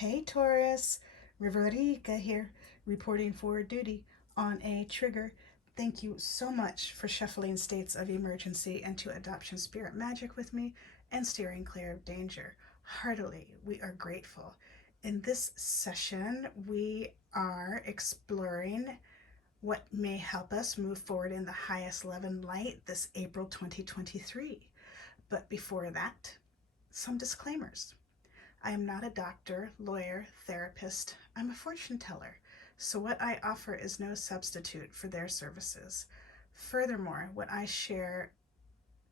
Hey Taurus, Riverica here, reporting for duty on a trigger. Thank you so much for shuffling states of emergency into adoption spirit magic with me and steering clear of danger. Heartily, we are grateful. In this session, we are exploring what may help us move forward in the highest level light this April 2023. But before that, some disclaimers. I am not a doctor, lawyer, therapist. I'm a fortune teller, so what I offer is no substitute for their services. Furthermore, what I share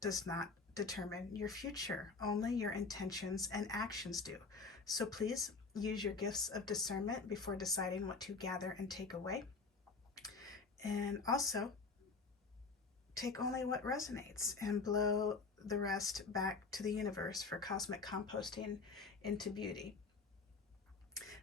does not determine your future, only your intentions and actions do. So please use your gifts of discernment before deciding what to gather and take away. And also, take only what resonates and blow the rest back to the universe for cosmic composting into beauty.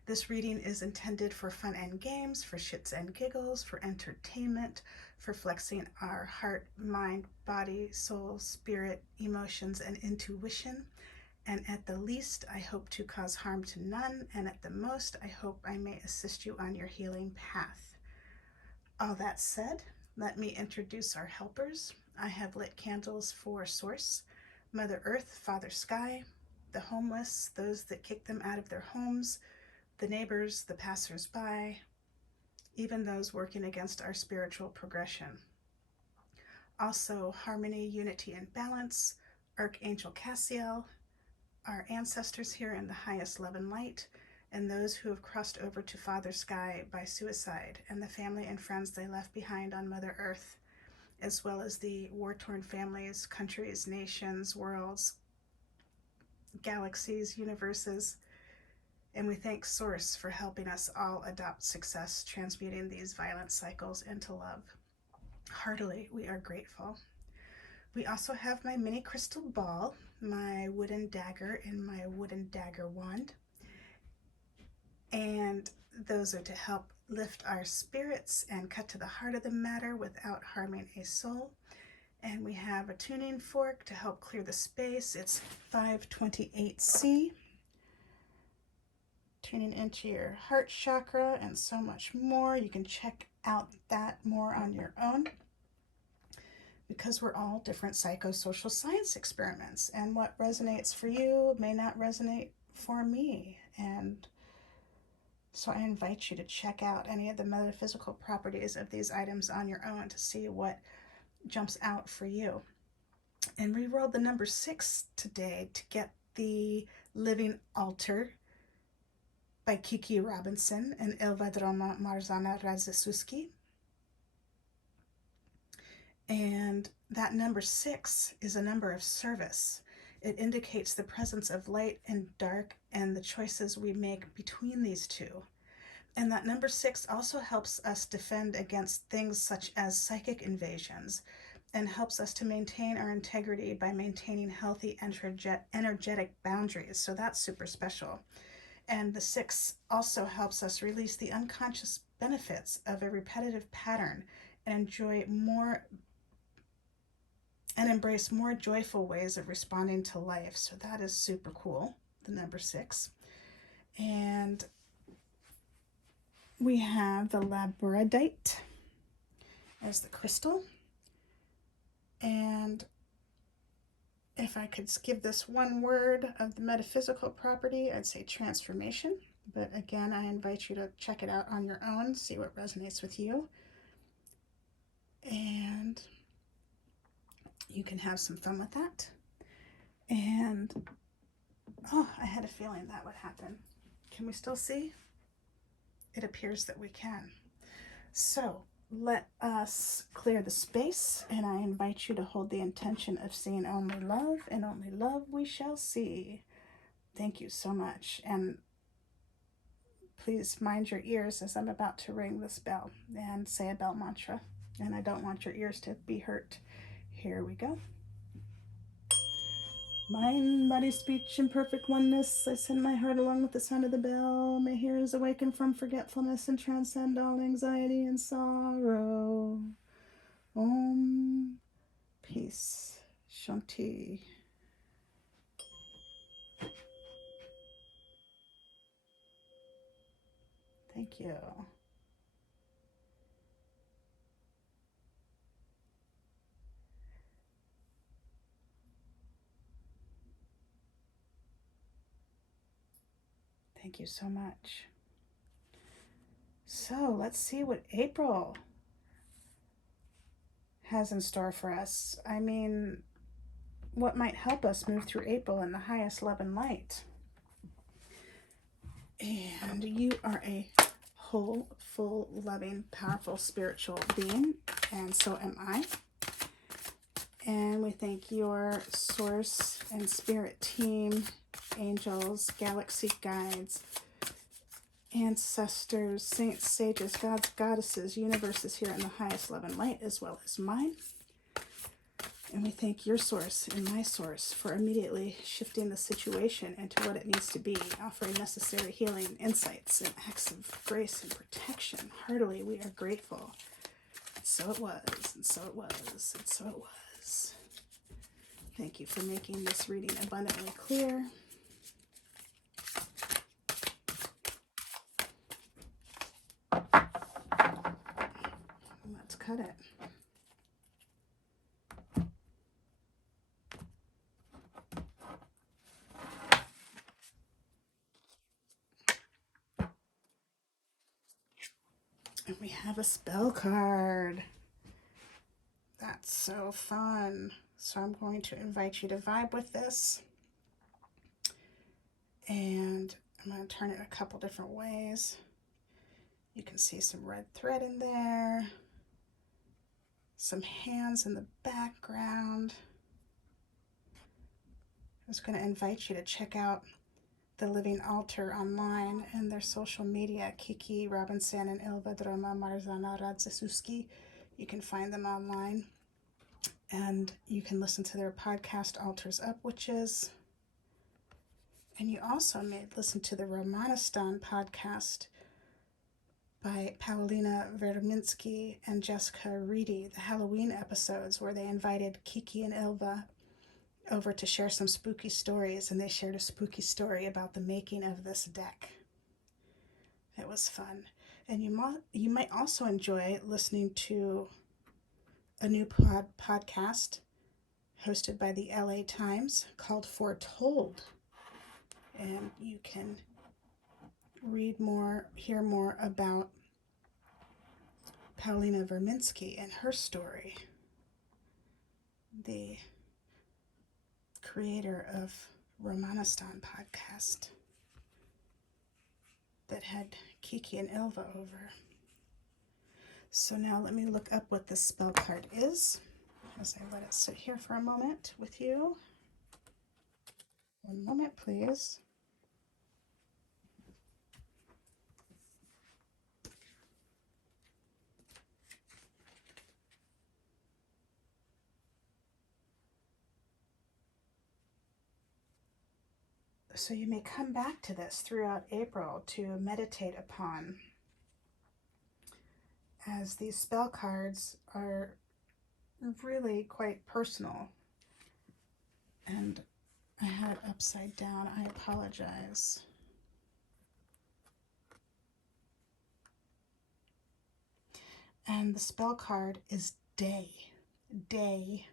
This reading is intended for fun and games, for shits and giggles, for entertainment, for flexing our heart, mind, body, soul, spirit, emotions, and intuition. And at the least, I hope to cause harm to none, and at the most, I hope I may assist you on your healing path. All that said, let me introduce our helpers. I have lit candles for Source, Mother Earth, Father Sky, the homeless, those that kick them out of their homes, the neighbors, the passers-by, even those working against our spiritual progression. Also, harmony, unity, and balance, Archangel Cassiel, our ancestors here in the highest love and light, and those who have crossed over to Father Sky by suicide, and the family and friends they left behind on Mother Earth, as well as the war-torn families, countries, nations, worlds, galaxies, universes. And we thank Source for helping us all adopt success, transmuting these violent cycles into love. Heartily, we are grateful. We also have my mini crystal ball, my wooden dagger, and my wooden dagger wand. And those are to help lift our spirits and cut to the heart of the matter without harming a soul. And we have a tuning fork to help clear the space. It's 528C. Tuning into your heart chakra and so much more. You can check out that more on your own, because we're all different psychosocial science experiments, and what resonates for you may not resonate for me. And so I invite you to check out any of the metaphysical properties of these items on your own to see what jumps out for you. And we rolled the number 6 today to get the Living Altar by Kiki Robinson and Elvadroma Marzana Radziszewski. And that number 6 is a number of service. It indicates the presence of light and dark and the choices we make between these two. And that number 6 also helps us defend against things such as psychic invasions, and helps us to maintain our integrity by maintaining healthy energetic boundaries. So that's super special. And the 6 also helps us release the unconscious benefits of a repetitive pattern and enjoy more and embrace more joyful ways of responding to life. So that is super cool, the number 6. And we have the labradorite as the crystal. And if I could give this one word of the metaphysical property, I'd say transformation. But again, I invite you to check it out on your own, see what resonates with you. And you can have some fun with that. And, oh, I had a feeling that would happen. Can we still see? It appears that we can. So let us clear the space, and I invite you to hold the intention of seeing only love, and only love we shall see. Thank you so much. And please mind your ears as I'm about to ring this bell and say a bell mantra. And I don't want your ears to be hurt. Here we go. Mind, body, speech, in perfect oneness. I send my heart along with the sound of the bell. My ears awaken from forgetfulness and transcend all anxiety and sorrow. Om. Peace. Shanti. Thank you. Thank you so much. So let's see what April has in store for us. I mean, what might help us move through April in the highest love and light? And you are a whole, full, loving, powerful spiritual being, and so am I. And we thank your source and spirit team, angels, galaxy guides, ancestors, saints, sages, gods, goddesses, universes here in the highest love and light, as well as mine. And we thank your source and my source for immediately shifting the situation into what it needs to be, offering necessary healing, insights, and acts of grace and protection. Heartily, we are grateful. And so it was, and so it was, and so it was. Thank you for making this reading abundantly clear. Let's cut it. And we have a spell card. That's so fun. So I'm going to invite you to vibe with this. And I'm going to turn it a couple different ways. You can see some red thread in there. Some hands in the background. I was going to invite you to check out the Living Altar online and their social media, Kiki Robinson and Ilva Droma Marzana Radzesuski. You can find them online. And you can listen to their podcast, Altars Up Witches. And you also may listen to the Romanistan podcast by Paulina Verminsky and Jessica Reedy, the Halloween episodes where they invited Kiki and Ilva over to share some spooky stories, and they shared a spooky story about the making of this deck. It was fun. And you might also enjoy listening to a new podcast hosted by the LA Times called Foretold. And you can read more, hear more about Paulina Verminsky and her story, the creator of Romanistan podcast that had Kiki and Ilva over. So now let me look up what this spell card is as I let it sit here for a moment with you. One moment, please. So you may come back to this throughout April to meditate upon, as these spell cards are really quite personal. And I had it upside down. I apologize. And the spell card is Day. Day.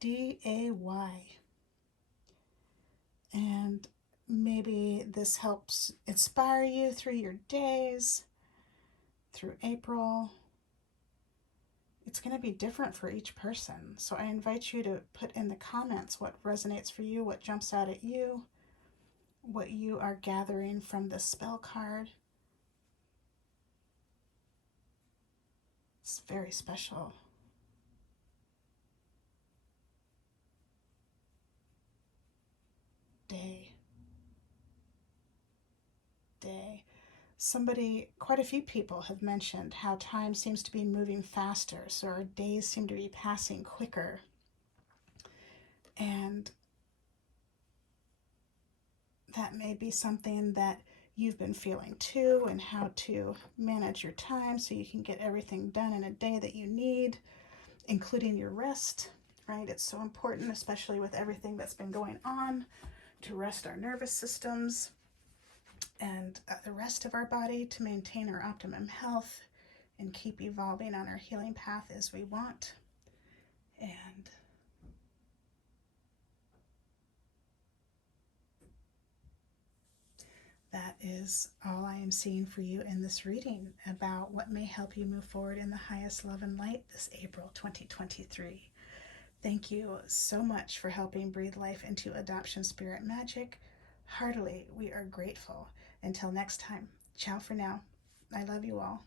D-A-Y. And maybe this helps inspire you through your days, through April. It's going to be different for each person. So I invite you to put in the comments what resonates for you, what jumps out at you, what you are gathering from this spell card. It's very special. Day. Quite a few people have mentioned how time seems to be moving faster, so our days seem to be passing quicker. And that may be something that you've been feeling too, and how to manage your time so you can get everything done in a day that you need, including your rest, right? It's so important, especially with everything that's been going on, to rest our nervous systems. and the rest of our body to maintain our optimum health and keep evolving on our healing path as we want. And that is all I am seeing for you in this reading about what may help you move forward in the highest love and light this April 2023. Thank you so much for helping breathe life into adoption spirit magic. Heartily, we are grateful. Until next time, ciao for now. I love you all.